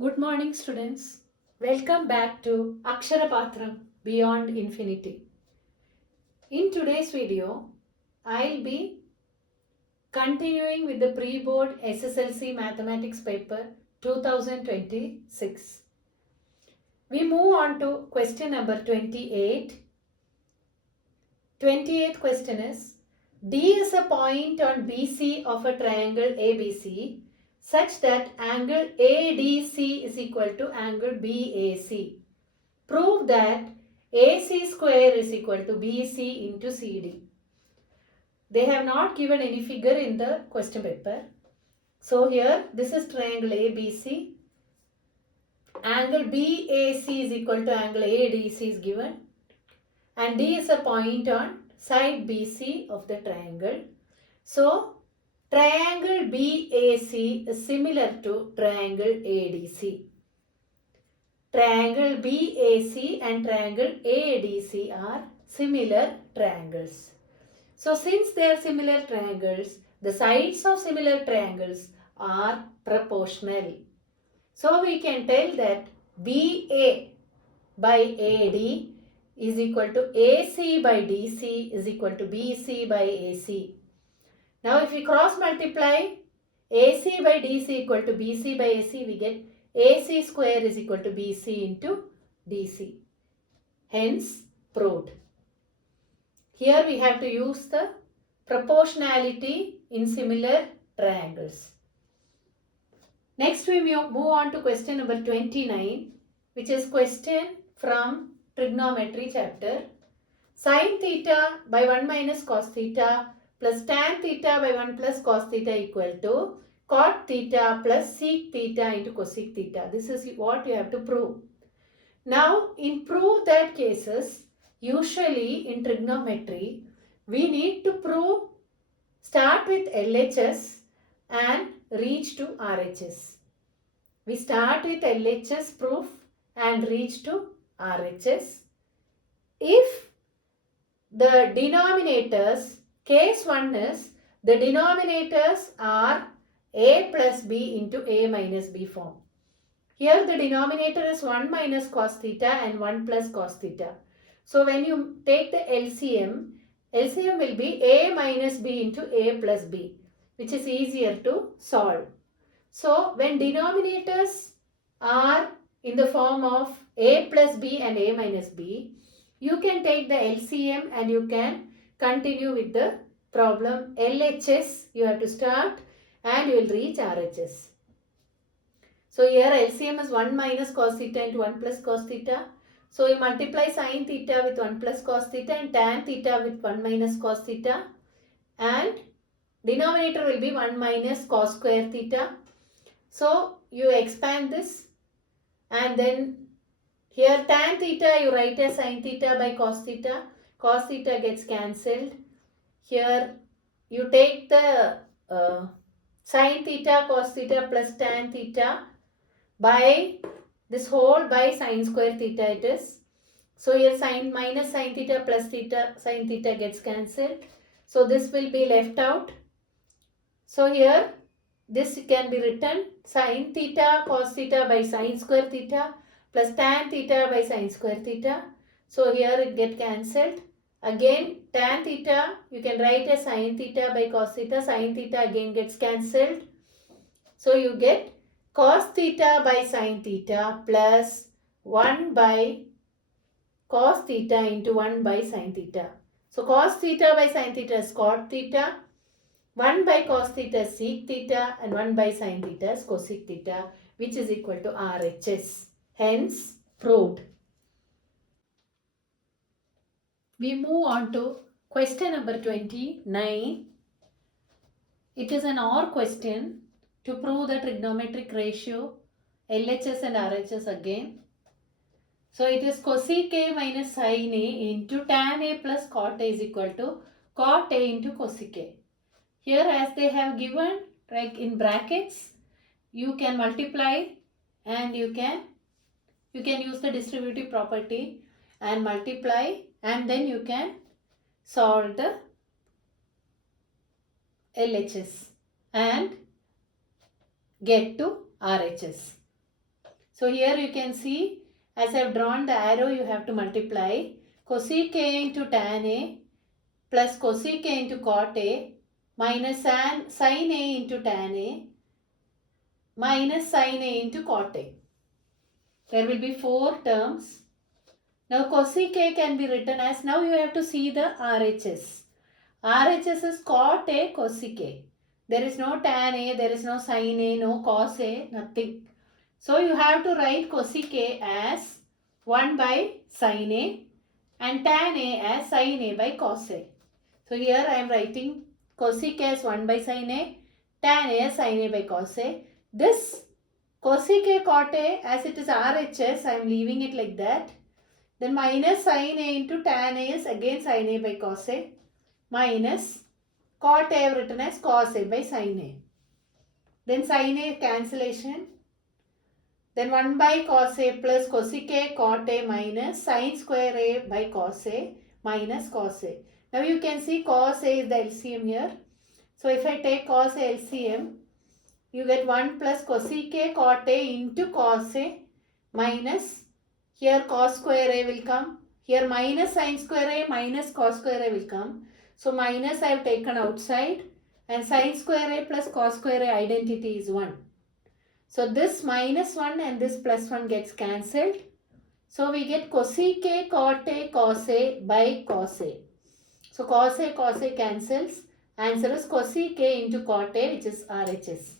Good morning, students. Welcome back to Akshara Beyond Infinity. In today's video, I'll be continuing with the Preboard SSLC Mathematics paper 2026. We move on to question number 28. 28th question is, D is a point on BC of a triangle ABC such that angle ADC is equal to angle BAC. Prove that AC square is equal to BC into CD. They have not given any figure in the question paper. So here this is triangle ABC. Angle BAC is equal to angle ADC is given. And D is a point on side BC of the triangle. So triangle BAC is similar to triangle ADC. Triangle BAC and triangle ADC are similar triangles. So since they are similar triangles, the sides of similar triangles are proportional. So we can tell that BA by AD is equal to AC by DC is equal to BC by AC. Now if we cross multiply AC by DC equal to BC by AC, we get AC square is equal to BC into DC. Hence proved. Here we have to use the proportionality in similar triangles. Next we move on to question number 29, which is question from trigonometry chapter. Sin theta by 1 minus cos theta plus tan theta by 1 plus cos theta equal to cot theta plus sec theta into cosec theta. This is what you have to prove. Now in prove that cases, usually in trigonometry, we need to start with LHS and reach to RHS. We start with LHS proof and reach to RHS. If the denominators, case 1 is, the denominators are a plus b into a minus b form. Here the denominator is 1 minus cos theta and 1 plus cos theta. So when you take the LCM will be a minus b into a plus b, which is easier to solve. So when denominators are in the form of a plus b and a minus b, you can take the LCM and you can continue with the problem. LHS you have to start and you will reach RHS. So here LCM is 1 minus cos theta into 1 plus cos theta. So you multiply sin theta with 1 plus cos theta and tan theta with 1 minus cos theta. And denominator will be 1 minus cos square theta. So you expand this and then here tan theta you write as sin theta by cos theta. Cos theta gets cancelled. Here you take the sin theta cos theta plus tan theta by this whole by sin square theta it is. So here sin minus sin theta plus theta sin theta gets cancelled. So this will be left out. So here this can be written sin theta cos theta by sin square theta plus tan theta by sin square theta. So here it get cancelled. Again tan theta you can write as sin theta by cos theta. Sin theta again gets cancelled. So you get cos theta by sin theta plus 1 by cos theta into 1 by sin theta. So cos theta by sin theta is cot theta. 1 by cos theta is sec theta and 1 by sin theta is cosec theta, which is equal to RHS. Hence proved. We move on to question number 29. It is an OR question to prove the trigonometric ratio LHS and RHS again. So it is cosec A minus sin A into tan A plus cot A is equal to cot A into cosec A. Here as they have given like in brackets, you can multiply and you can use the distributive property and multiply and then you can solve the LHS and get to RHS. So here you can see, as I have drawn the arrow, you have to multiply cosec A into tan A plus cosec A into cot A minus sin A into tan A minus sin A into cot A. There will be 4 terms. Now cosec A can be written as, now you have to see the RHS. RHS is cot A, cosec A. There is no tan A, there is no sin A, no cos A, nothing. So you have to write cosec A as 1 by sin A and tan A as sin A by cos A. So here I am writing cosec A as 1 by sin A, tan A as sin A by cos A. This cosec A cot A, as it is RHS, I am leaving it like that. Then minus sin A into tan A is again sin A by cos A minus cot A I have written as cos A by sin A. Then sin A cancellation. Then 1 by cos A plus cosec A cot A minus sin square A by cos A minus cos A. Now you can see cos A is the LCM here. So if I take cos A LCM, you get 1 plus cosec A cot A into cos A minus, here cos square A will come, here minus sin square A minus cos square A will come. So minus I have taken outside, and sin square A plus cos square A identity is 1. So this minus 1 and this plus 1 gets cancelled. So we get cosec A cot A cos A by cos A. So cos A cancels. Answer is cosec A into cot A, which is RHS.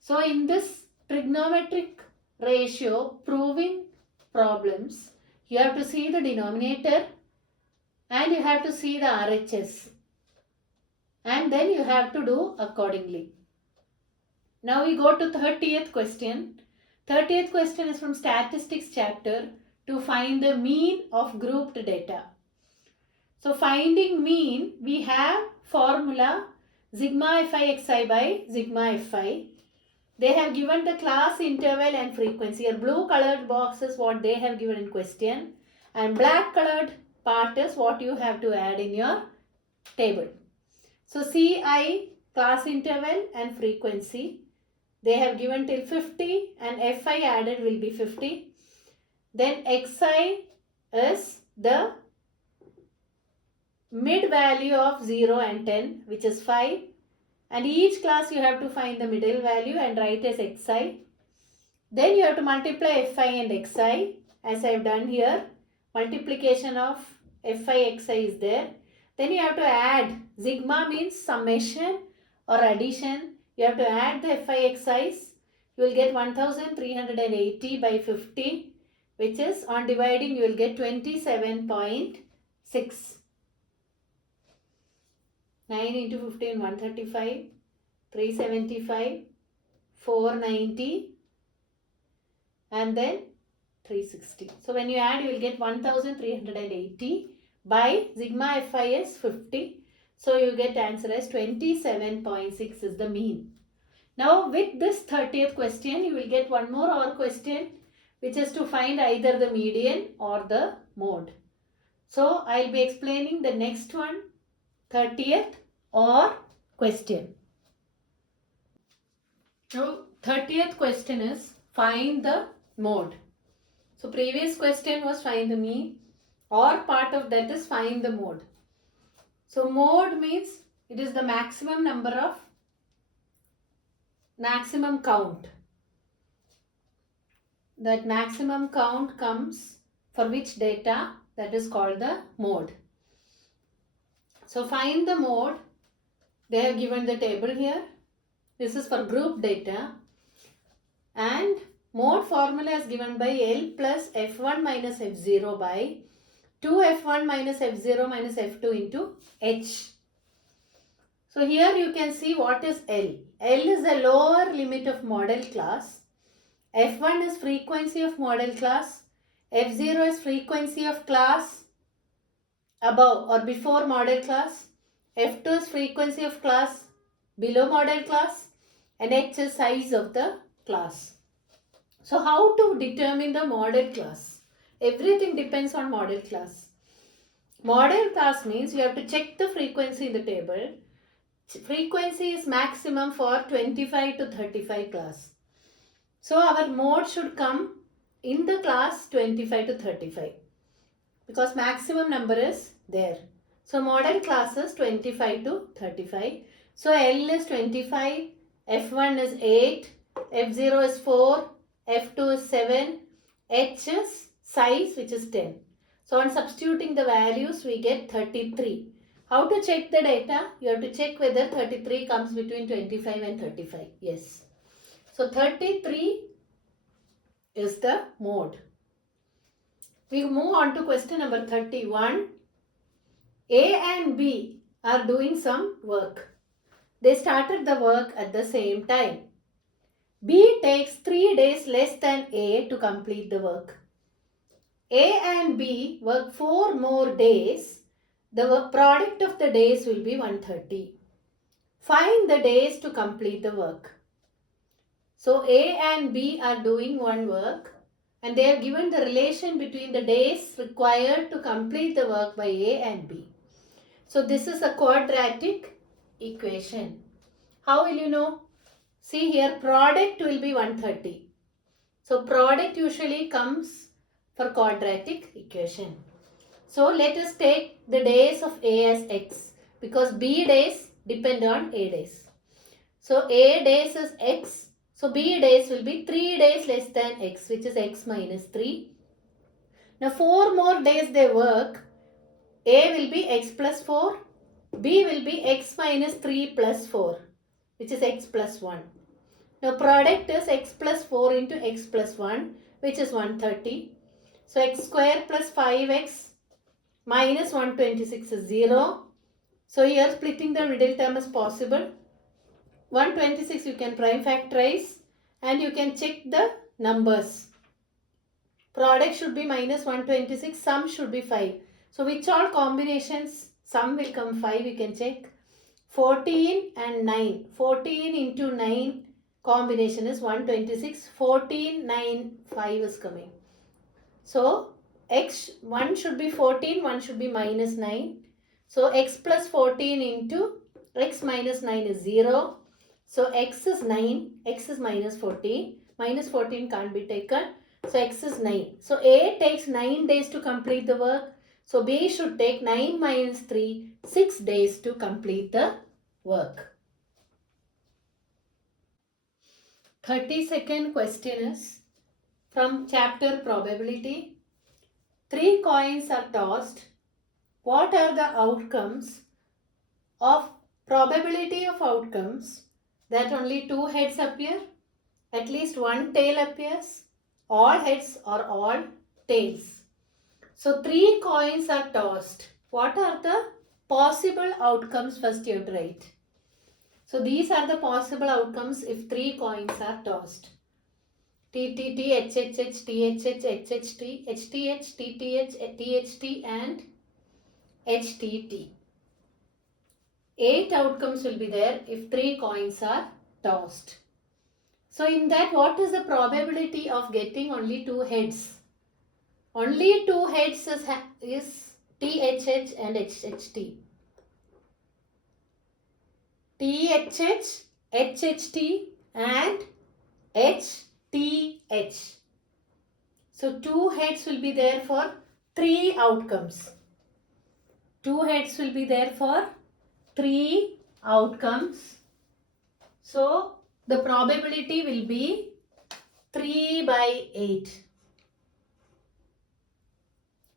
So in this trigonometric ratio proving problems, you have to see the denominator and you have to see the RHS, and then you have to do accordingly. Now we go to 30th question. 30th question is from statistics chapter, to find the mean of grouped data. So finding mean, we have formula sigma fi xi by sigma fi. They have given the class, interval and frequency. Here blue colored box is what they have given in question, and black colored part is what you have to add in your table. So Ci, class interval and frequency, they have given till 50 and Fi added will be 50. Then Xi is the mid value of 0 and 10, which is 5. And each class you have to find the middle value and write as Xi. Then you have to multiply Fi and Xi, as I have done here. Multiplication of Fi Xi is there. Then you have to add. Sigma means summation or addition. You have to add the Fi Xi's. You will get 1380 by 50, which is, on dividing, you will get 27.6. 9 into 15, 135, 375, 490, and then 360. So when you add, you will get 1380 by sigma Fi is 50. So you get answer as 27.6 is the mean. Now with this 30th question, you will get one more OR question, which is to find either the median or the mode. So I will be explaining the next one, 30th OR question. Now 30th question is find the mode. So previous question was find the mean, or part of that is find the mode. So mode means it is the maximum number of maximum count. That maximum count comes for which data, that is called the mode. So find the mode. They have given the table here. This is for group data, and mode formula is given by L plus F1 minus F0 by 2F1 minus F0 minus F2 into H. So here you can see what is L. L is the lower limit of model class. F1 is frequency of model class. F0 is frequency of class above or before model class. F2 is frequency of class below model class. And H is size of the class. So how to determine the model class? Everything depends on model class. Model class means you have to check the frequency in the table. Frequency is maximum for 25 to 35 class. So our mode should come in the class 25 to 35 because maximum number is there. So model class is 25 to 35. So L is 25, F1 is 8, F0 is 4, F2 is 7, H is size which is 10. So on substituting the values we get 33. How to check the data? You have to check whether 33 comes between 25 and 35. Yes. So 33 is the mode. We move on to question number 31. A and B are doing some work. They started the work at the same time. B takes 3 days less than A to complete the work. A and B work 4 more days. The product of the days will be 130. Find the days to complete the work. So A and B are doing one work and they have given the relation between the days required to complete the work by A and B. So this is a quadratic equation. How will you know? See here, product will be 130. So product usually comes for quadratic equation. So let us take the days of A as x because B days depend on A days. So A days is x. So B days will be 3 days less than x, which is x minus 3. Now 4 more days they work. A will be x plus 4. B will be x minus 3 plus 4, which is x plus 1. Now product is x plus 4 into x plus 1, which is 130. So x square plus 5x minus 126 is 0. So here splitting the middle term is possible. 126 you can prime factorize and you can check the numbers. Product should be minus 126, sum should be 5. So which all combinations, sum will come 5, you can check. 14 and 9. 14 into 9 combination is 126. 14, 9, 5 is coming. So x, 1 should be 14, 1 should be minus 9. So x plus 14 into x minus 9 is 0. So x is 9, x is minus 14. Minus 14 can't be taken. So x is 9. So A takes 9 days to complete the work. So B should take 9 minus 3, 6 days to complete the work. 32nd question is from chapter probability. 3 coins are tossed. What are the outcomes of probability of outcomes that only 2 heads appear, at least 1 tail appears, all heads or all tails? So 3 coins are tossed. What are the possible outcomes? First you have to write. So these are the possible outcomes if 3 coins are tossed. TTT, HHH, THH, HHT, HTH, TTH, THT and HTT. 8 outcomes will be there if 3 coins are tossed. So in that, what is the probability of getting only 2 heads? Only 2 heads is THH and HHT. THH, HHT and HTH. So 2 heads will be there for 3 outcomes. 2 heads will be there for 3 outcomes. So the probability will be 3 by 8.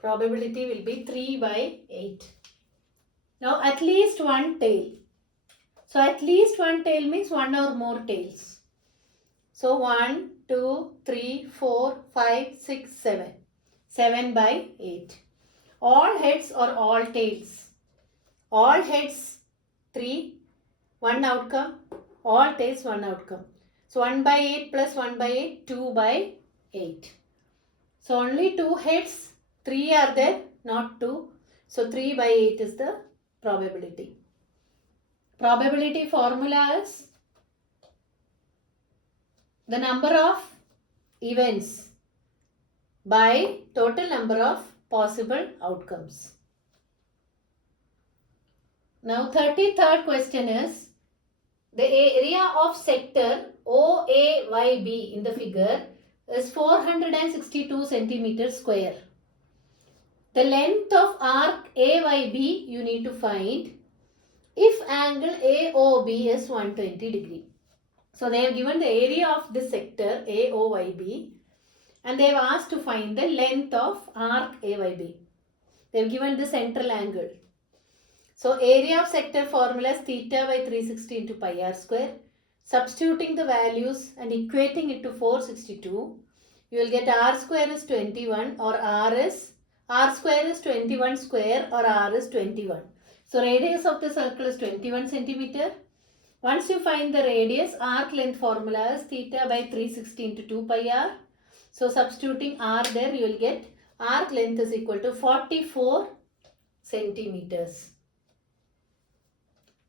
Probability will be 3 by 8. Now at least 1 tail. So at least 1 tail means 1 or more tails. So 1, 2, 3, 4, 5, 6, 7. 7 by 8. All heads or all tails. All heads 3, 1 outcome. All tails 1 outcome. So 1 by 8 plus 1 by 8, 2 by 8. So only 2 heads, 3 are there, not 2. So 3 by 8 is the probability. Probability formula is the number of events by total number of possible outcomes. Now 33rd question is, The area of sector OAYB in the figure is 462 centimeters square. The length of arc AYB you need to find if angle AOB is 120 degree. So they have given the area of this sector AOYB and they have asked to find the length of arc AYB. They have given the central angle. So area of sector formula is theta by 360 into pi r square. Substituting the values and equating it to 462, you will get r square is 21 or r square is 21 square or r is 21. So radius of the circle is 21 centimeter. Once you find the radius, arc length formula is theta by 360 into 2 pi r. So substituting r there, you will get arc length is equal to 44 centimeters.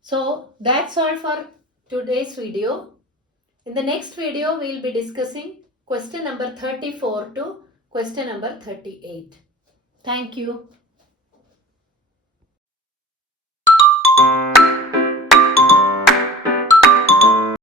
So that's all for today's video. In the next video, we will be discussing question number 34 to question number 38. Thank you.